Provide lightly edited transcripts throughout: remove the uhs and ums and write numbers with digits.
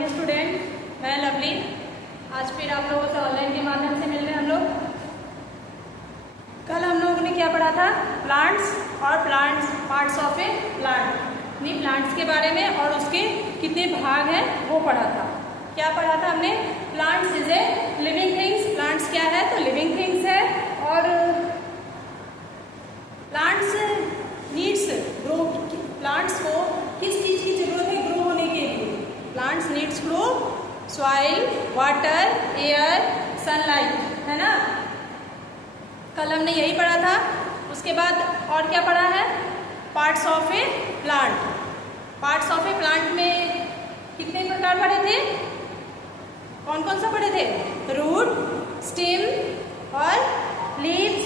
Morning student, मैं lovely. आज फिर आप लोगों से ऑनलाइन के माध्यम से मिल रहे हैं हम लोग। कल हम लोगों ने क्या पढ़ा था? प्लांट्स और plants parts of a plant, यानी प्लांट्स के बारे में और उसके कितने भाग हैं वो पढ़ा था। क्या पढ़ा था हमने? Plants is a living things. Plants क्या है? तो लिविंग थिंग्स है। और प्लांट्स नीड्स ग्रो, प्लांट्स को किस चीज की जरूरत है ग्रो होने के लिए? Plants needs grow soil, water, air, sunlight, है ना। कल हमने यही पढ़ा था। उसके बाद और क्या पढ़ा है? Parts of a plant. Parts of a plant में कितने प्रकार पढ़े थे? कौन कौन सा पढ़े थे? रूट, स्टेम और लीव्स,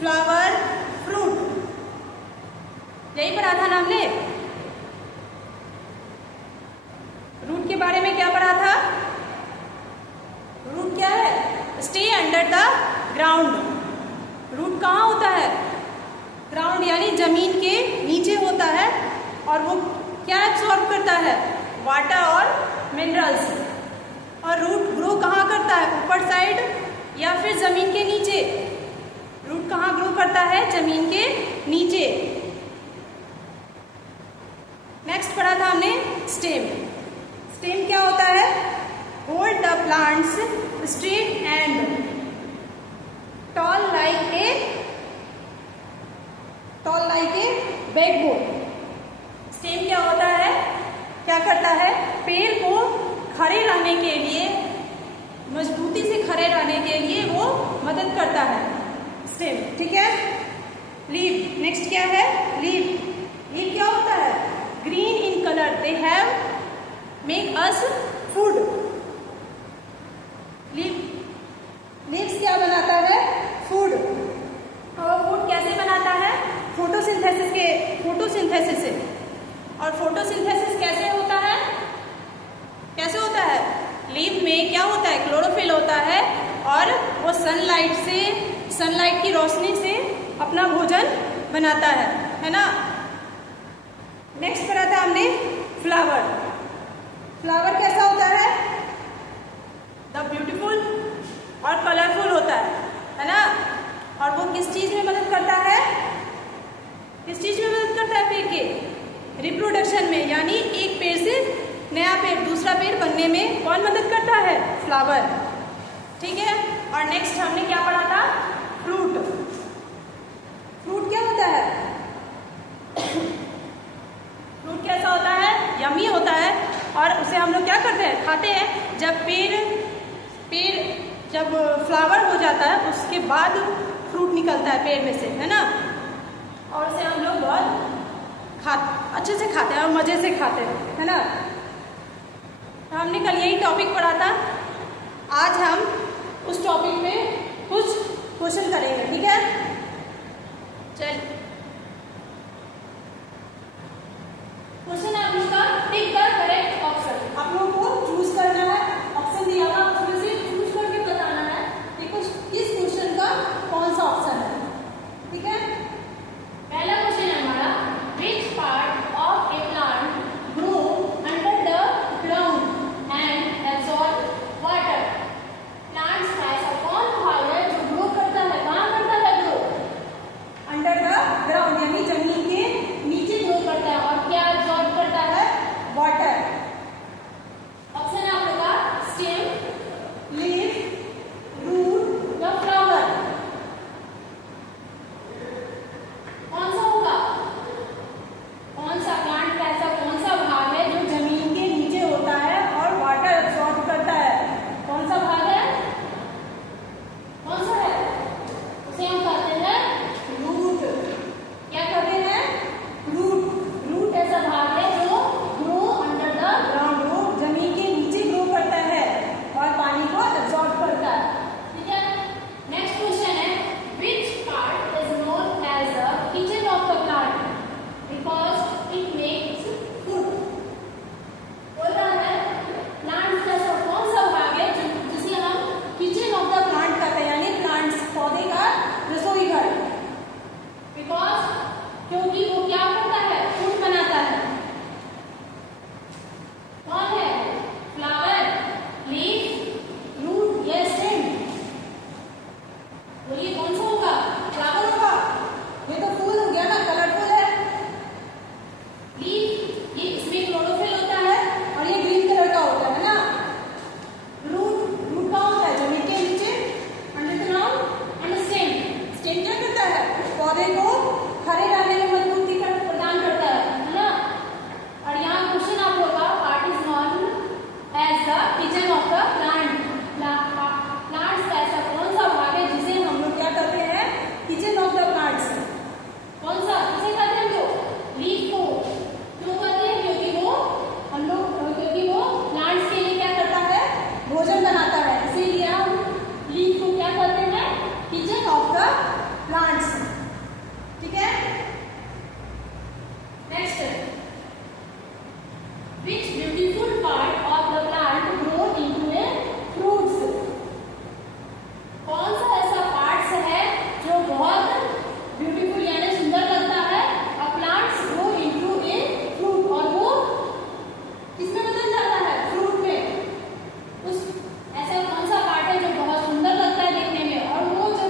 फ्लावर, फ्रूट, यही पढ़ा था ना हमने। रूट के बारे में क्या पढ़ा था? रूट क्या है? Stay under the ground. Root कहाँ होता है? ग्राउंड यानी जमीन के नीचे होता है। और वो क्या एब्सॉर्ब करता है? वाटर और मिनरल्स। और रूट ग्रो कहाँ करता है? ऊपर साइड या फिर जमीन के नीचे? रूट कहाँ ग्रो करता है? जमीन के नीचे। नेक्स्ट पढ़ा था हमने स्टेम। स्टेम क्या होता है? Hold the plants straight and tall like a backbone. Stem क्या होता है? क्या करता है? पेड़ को खड़े रहने के लिए, मजबूती से खड़े रहने के लिए वो मदद करता है स्टेम, ठीक है। लीव, नेक्स्ट क्या है? लीव। लीव क्या होता है? Green in colour, they have make us food. Leaves क्या बनाता है? फूड। और फूड कैसे बनाता है? फोटोसिंथेसिस से। और फोटोसिंथेसिस कैसे होता है? कैसे होता है? लीव में क्या होता है? क्लोरोफिल होता है और वो सनलाइट की रोशनी से अपना भोजन बनाता है ना। नेक्स्ट पढ़ा था हमने फ्लावर। फ्लावर कैसा होता है? द ब्यूटीफुल और कलरफुल होता है ना। और वो किस चीज में मदद करता है? किस चीज में मदद करता है? पेड़ के रिप्रोडक्शन में, यानी एक पेड़ से नया पेड़, दूसरा पेड़ बनने में कौन मदद करता है? फ्लावर, ठीक है। और नेक्स्ट हमने क्या पढ़ा था? फ्रूट। फ्रूट क्या होता है? फ्रूट कैसा होता है? यमी होता है। और उसे हम लोग क्या करते हैं? खाते हैं। जब पेड़ जब फ्लावर हो जाता है उसके बाद फ्रूट निकलता है पेड़ में से, है ना। और उसे हम लोग बहुत अच्छे से खाते हैं और मज़े से खाते हैं, है ना। तो हमने कल यही टॉपिक पढ़ा था। आज हम उस टॉपिक में कुछ क्वेश्चन करेंगे, ठीक है। चलिए, क्वेश्चन है आपका, टिक द करेक्ट ऑप्शन। आप लोगों को चूज करना है। ऑप्शन दिया हुआ, उसमें से चूज करके बताना है कि किस क्वेश्चन का कौन सा ऑप्शन है, ठीक है। पहला क्वेश्चन है हमारा, which part of a plant grow under the ground and absorb water. Plants का ऐसा कौन भाग है जो ग्रो करता है? कहाँ करता है grow? Under the next, which beautiful part of the plant grow into a fruits? कौन सा ऐसा पार्ट्स है जो बहुत ब्यूटीफुल यानी सुंदर लगता है और plants grow into a fruit, और वो किसमें बदल जाता है? फ्रूट में। उस ऐसा कौन सा पार्ट है जो बहुत सुंदर लगता है देखने में और वो जो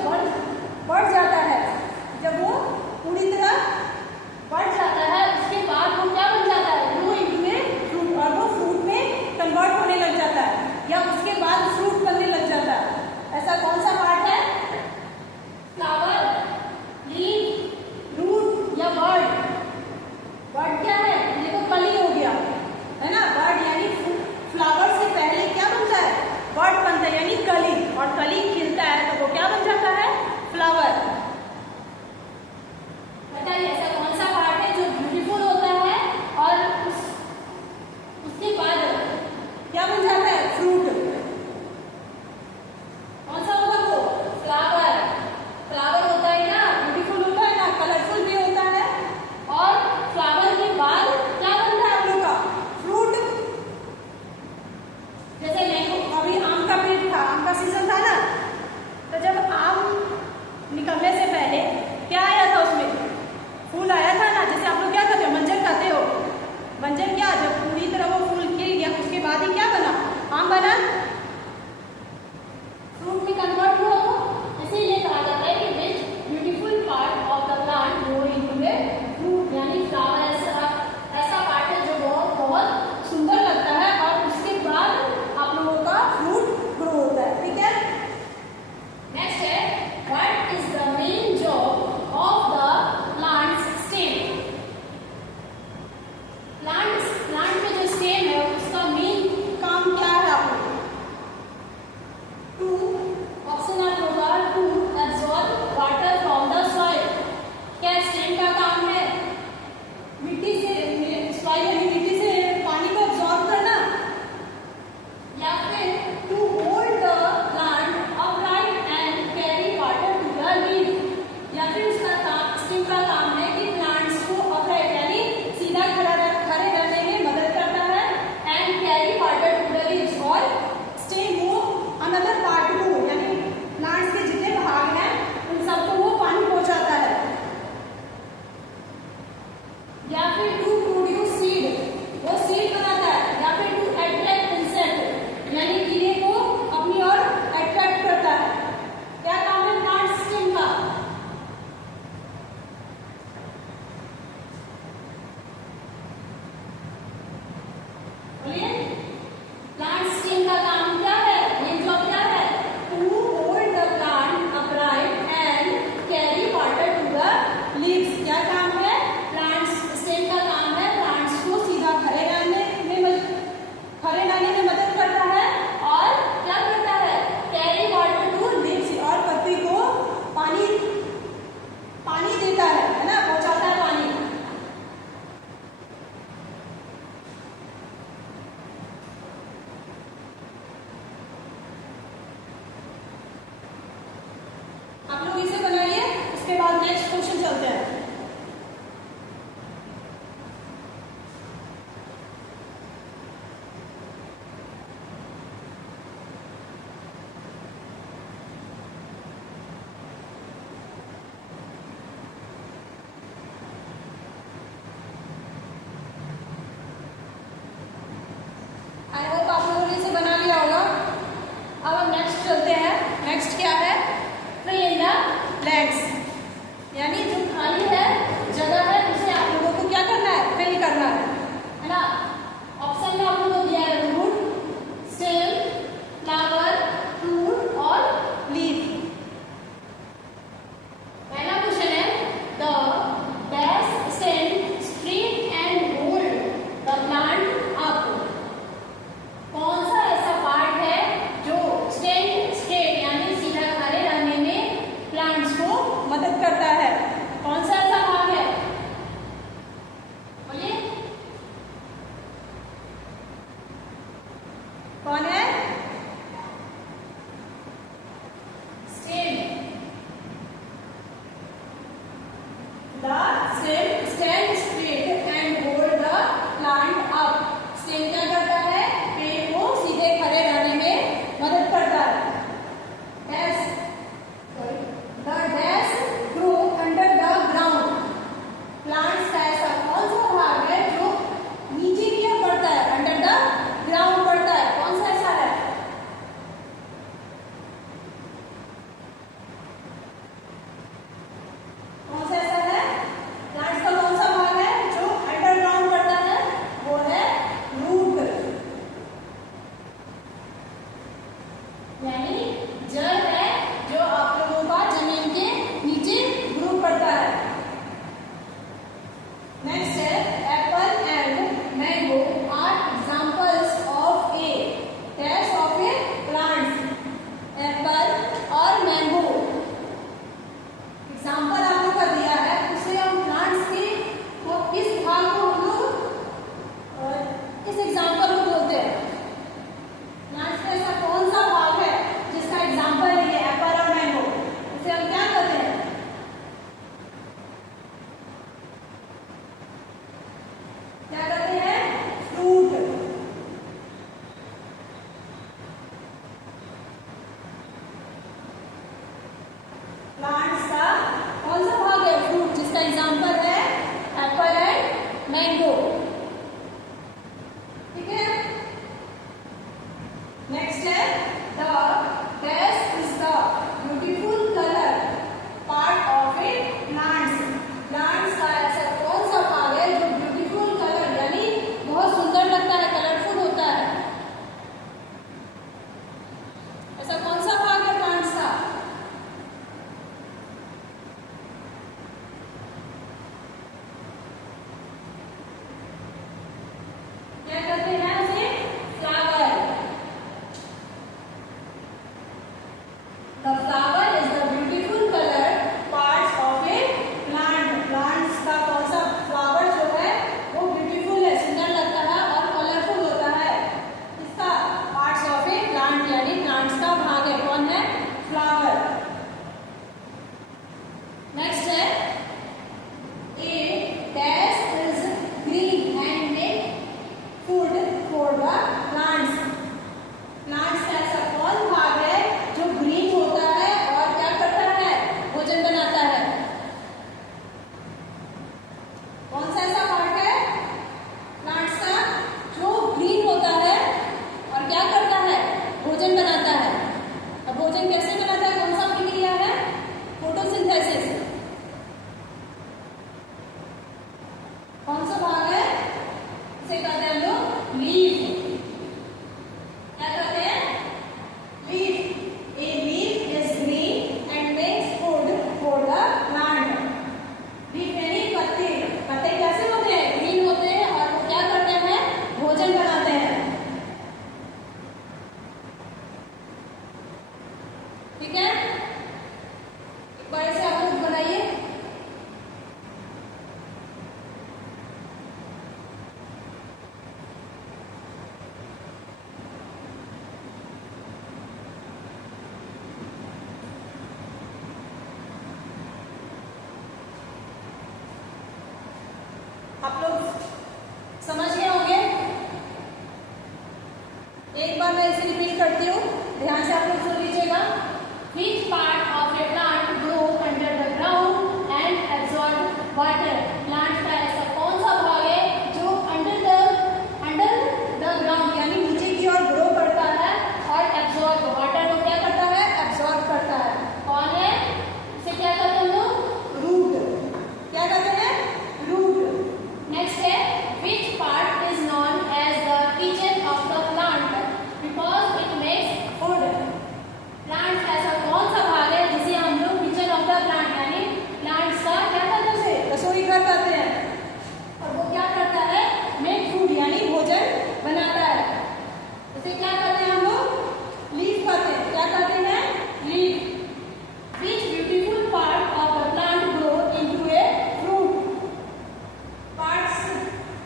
बढ़ जाता है, जब वो पूरी तरह बढ़ जाता है उसके बाद वो क्या बन जाता है? ग्रो इनटू ए फ्रूट, और वो फ्रूट में कन्वर्ट होने लग जाता है या उसके बाद फ्रूट बनने लग जाता है। ऐसा कौन सा पार्ट है? फ्लावर, लीफ, रूट या बर्ड? बर्ड क्या है? ये तो कली हो गया है ना। बर्ड यानी फ्लावर से पहले क्या बनता है? बर्ड बनता है यानी कली, और कली खिलता है तो वो क्या बन जाता है? फ्लावर। बताइए ऐसा कौन सा पार्ट है जो ब्यूटीफुल होता है और उसके बाद क्या बन जाता है? फ्रूट। कौन सा होगा वो? फ्लावर। फ्लावर होता है ना, ब्यूटीफुल होता है ना, कलरफुल भी होता है, और फ्लावर के बाद क्या बनता है आप लोग का? फ्रूट। जैसे मैंगो, अभी आम का पेड़ था, आम का सीजन था ना, तो जब आम निकलने से पहले क्या आया था? उसमें फूल आया था ना। जैसे आप लोग क्या करते हो? मंजर खाते हो। मंजर क्या? जब पूरी तरह वो फूल खिल गया उसके बाद ही क्या बना? आम बना, फ्रूट में कन्वर्ट हुआ। वो इसीलिए कहा जाता है कि which beautiful part of the plant grow into a fruit, यानी फ्लावर ऐसा पार्ट है जो बहुत बहुत सुंदर लगता है और उसके बाद आप लोगों का फ्रूट ग्रो होता है। ठीक है। नेक्स्ट है, what is the main job of the plants stem? Plant में जो स्टेम है उसका मेन काम क्या है आप लोग? ऑप्शन आप लोग का to absorb water from the soil. क्या स्टेम का काम है? मिट्टी से, सॉइल यानी मिट्टी से पानी को एब्सॉर्ब करना, या फिर to hold the plant upright and carry water to the leaf, या फिर उसका काम, स्टेम का काम है कि प्लांट्स को अपराइट यानी सीधा खड़े रहने में मदद करता है, and carry water to the leaves, और स्टेम वो अनदर पार्ट को यानी प्लांट्स के जितने भाग हैं उन सबको वो पानी पहुंचाता है, या फिर टू प्रोड्यूस सीड, वो सीड बनाता है, या फिर टू अट्रैक्ट इंसेक्ट यानी कीड़े को अपनी ओर अट्रैक्ट करता है। क्या काम है प्लांट स्टेम का? बोलिए, प्लांट स्टेम का काम क्या है? मेन जॉब क्या है? To hold the plant upright and carry water to the leaves. क्या काम है? प्लांट स्टेम का काम है प्लांट्स को सीधा खड़े रहने में मदद करता है, और क्या करता है? कैरी वाटर टू लीव्स, और पत्ती को पानी देता है ना, पहुंचाता है पानी। आप लोग इसे बनाइए, उसके बाद नेक्स्ट क्वेश्चन चलते हैं। आई होप आप लोगों ने इसे बना लिया होगा। अब हम नेक्स्ट चलते हैं। नेक्स्ट क्या है? फिल इन द ब्लैंक्स, यानी जो खाली है जगह है उसे आप लोगों को क्या करना है? फिल करना है ना। ऑप्शन में आप लोगों को दिया है रूट, स्टेम, फ्लावर, फ्रूट और लीफ। पहला क्वेश्चन है, the dash stem straight and hold the plant up. कौन सा ऐसा पार्ट है जो स्ट्रेट यानी सीधा खड़े रहने में प्लांट्स को उसे कहते हैं हम लोग लीफ। क्या कहते हैं? Leaf. A leaf is green and makes food for the plant. Leaf यानी पत्ते। पत्ते कैसे होते हैं? ग्रीन होते हैं और वो क्या करते हैं? भोजन बनाते हैं। ठीक है, एक बार से आप लोग बनाइए। आप लोग समझ गए होंगे। एक बार मैं इसे रिपीट करती हूँ, ध्यान से आप लोग सुन लीजिएगा। Which part of a plant grow under the ground and absorb water? Plant का ऐसा कौन सा भाग है जो अंडर द ग्राउंड यानी नीचे की ओर ग्रो करता है और एब्जॉर्ब वाटर को क्या करता है? एब्जॉर्ब करता है। कौन है? इसे क्या कहते हैं हम लोग? रूट। क्या कहते हैं? रूट। नेक्स्ट है which part is known as the kitchen of the plant because it makes food? Plant का ऐसा कौन सा भाग है जिसे हम लोग किचन ऑफ द प्लांट यानी प्लांट्स का क्या कहते हैं? उसे रसोई घर कहते हैं। और वो क्या करता है? मेक फूड यानी भोजन बनाता है। उसे क्या कहते हैं हम लोग? लीफ कहते हैं। क्या कहते हैं? Leaf. Which beautiful part of the plant grow into a fruit? Parts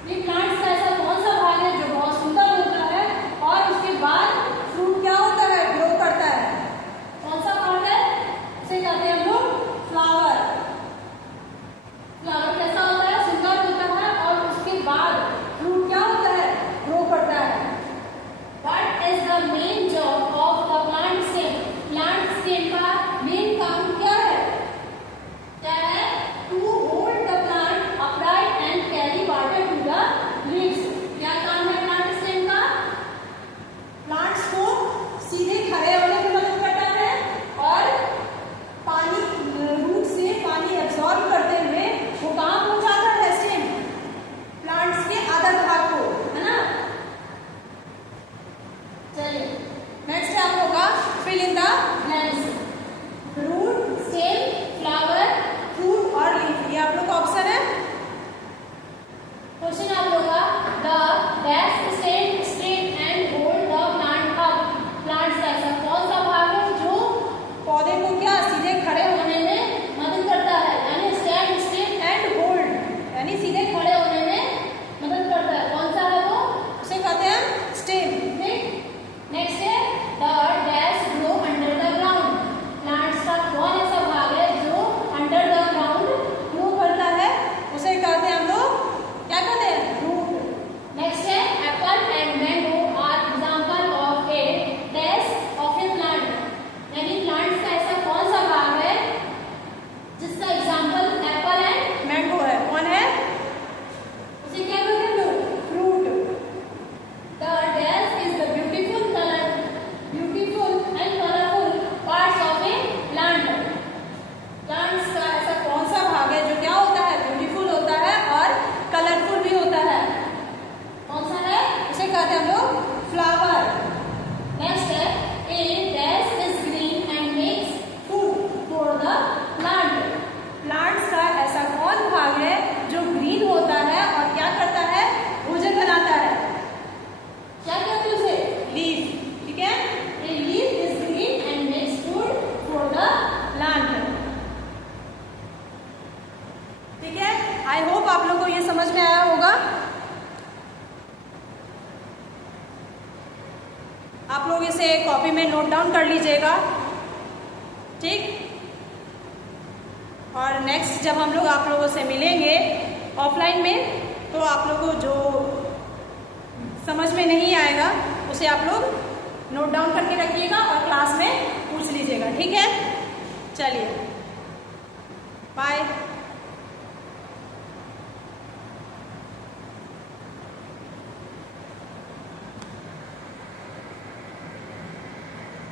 ये प्लांट्स का ऐसा कौन सा भाग है जो बहुत सुंदर होता है और उसके बाद फ्रूट क्या होता है? ग्रो करता है। कौन सा पार्ट है? उसे कहते हैं हम लोग फ्लावर। फ्लावर कैसा होता है? सुंदर होता है और उसके बाद फ्रूट क्या होता है? ग्रो करता है। What is the main job of the plant stem? Plant stem का मेन काम क्या है? क्या है? To hold the plant upright and carry water to the leaves. क्या काम है प्लांट स्टेम का? प्लांट्स को सीधे खड़े होने में मदद करता है और पानी रूट से पानी एब्जॉर्ब करते हुए वो कहाँ पहुंचाता है? स्टेम प्लांट्स के अदर भाग को, है ना। चलिए नेक्स्ट है आप लोगों का fill in the blanks. Root, stem, flower, fruit और लीफ, ये आप लोग का ऑप्शन है। क्वेश्चन आप लोग का the dash stem straight and hold the plant up. Plants का ऐसा कौन सा भाग है जो पौधे को क्या सीधे खड़े होने में मदद करता है? यानी स्टैंड स्ट्रेट एंड होल्ड यानी सीधे खड़े होने में मदद करता है। कौन सा है वो? उसे कहते हैं स्टेम। ठीक, नेक्स्ट है the dash grow under the ground. Plants का कौन ऐसा भाग है जो अंडर द ग्राउंड ग्रो करता है? उसे कहते हैं हम लोग क्या कहते हैं? रूट। नेक्स्ट है apple and mango are example of a dash of a plant. यानी प्लांट्स का ऐसा कौन सा भाग है जिसका एग्जांपल एप्पल एंड मैंगो है? कौन है? उसे क्या कहते हैं लोग? Fruit. The dash is the beautiful and colourful parts of a plant. Plants का ऐसा कौन सा भाग है जो क्या होता है? ब्यूटीफुल होता है और कलरफुल भी होता है। कौन सा है? उसे कहते हैं हम लोग फ्लावर। नेक्स्ट है a dash is green and makes food for the plant. Plants का ऐसा कौन भाग है जो ग्रीन होता है और क्या करता है? भोजन बनाता है। क्या कहते हैं उसे? लीफ। ठीक है, a leaf is green and makes food for the plant. ठीक है, आई होप आप लोगों को ये समझ में आया होगा। आप लोग इसे कॉपी में नोट डाउन कर लीजिएगा। ठीक, और नेक्स्ट जब हम लोग आप लोगों से मिलेंगे ऑफलाइन में तो आप लोगों को जो समझ में नहीं आएगा उसे आप लोग नोट डाउन करके रखिएगा और क्लास में पूछ लीजिएगा। ठीक है, चलिए बाय।